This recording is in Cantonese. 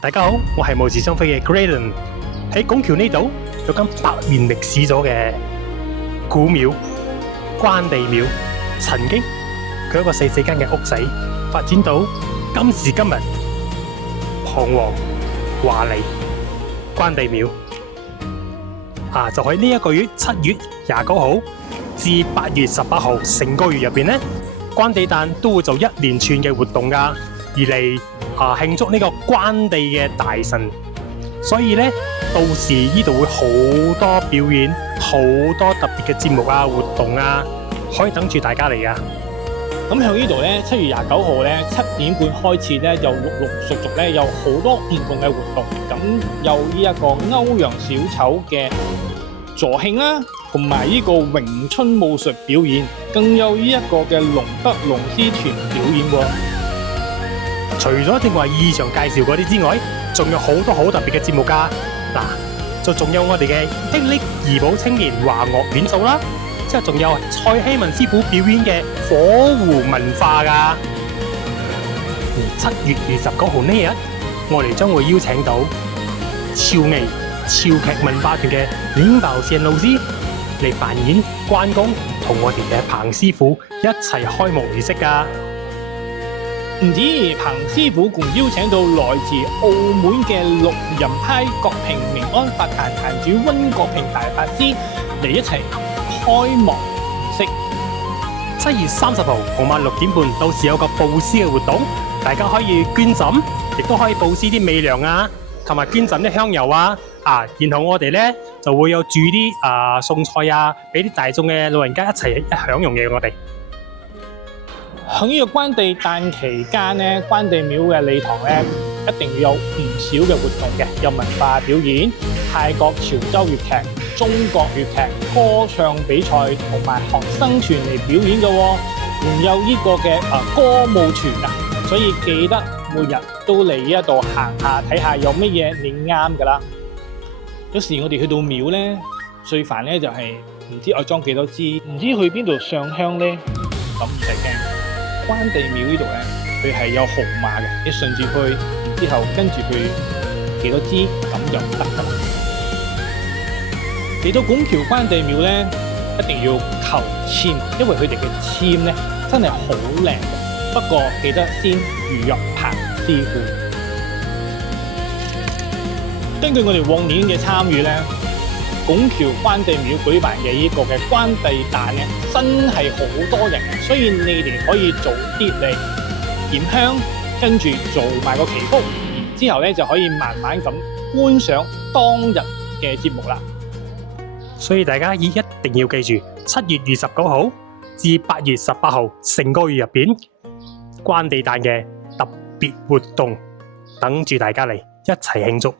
大家好，我係無事生非嘅 Graydon。喺拱橋呢度有間100年歷史咗嘅古廟關帝廟，曾經佢一個細間嘅屋仔，發展到今時今日彷徨華麗關帝廟。就喺呢一個月7月29號至8月18號，成個月入邊呢，關帝誕都會做一連串嘅活動噶，而嚟慶祝呢個關帝嘅大神。所以呢，到時呢度會好多表演，好多特別嘅節目活動可以等住大家嚟噶。咁喺呢度咧，7月29號咧7點半開始咧，就陸陸續續咧有好多唔同嘅活動。咁有呢一個歐陽小丑嘅助興啦，同埋呢個詠春武術表演，更有呢一個嘅龍德龍獅團表演喎。除咗正話以上介紹嗰啲之外，仲有好多好特別嘅節目噶。就仲有我哋嘅霹靂怡保青年華樂演奏啦。之後仲有蔡希文師傅表演嘅火狐文化噶。而7月29號呢日，我哋將會邀請到潮藝潮劇文化團嘅林寶善老師嚟扮演關公，同我哋嘅彭師傅一齊開幕儀式噶。唔止彭師傅共邀請到來自澳門嘅六人派國平明安法壇壇主溫國平大法師嚟一齊開幕儀式。7月30號傍晚6點半，到時有個布施嘅活動，大家可以捐贈，亦都可以布施啲美糧同埋捐贈啲香油然後我哋呢就會有煮啲餸菜俾啲大眾嘅老人家一齊享用嘅。我哋喺呢個關帝誕期間呢，關帝廟嘅禮堂呢一定要有唔少嘅活動嘅，有文化表演、泰國潮州粵劇、中國粵劇、歌唱比賽同埋學生團嚟表演嘅喎，仲有呢個嘅歌舞團所以記得每日都嚟呢一度行下睇下有乜嘢你啱噶啦。有時我哋去到廟呢，最煩呢就係唔知我裝幾多支，唔知去邊度上香呢。咁唔使驚。關帝廟呢度咧，佢係有號碼嘅，你順住去，然之後跟住佢幾多支，咁就得噶啦。嚟到拱橋關帝廟咧，一定要求簽，因為佢哋嘅簽咧真係好靚嘅。不過記得先預約彭師傅。根據我哋往年嘅參與咧，拱橋關帝廟舉辦嘅呢個嘅關帝誕咧，真係好多人嘅，所以你哋可以早啲嚟點香，跟住做埋個祈福，然之後咧就可以慢慢咁觀賞當日嘅節目啦。所以大家一定要記住，7月29號至8月18號，成個月入邊關帝誕嘅特別活動，等住大家嚟一齊慶祝。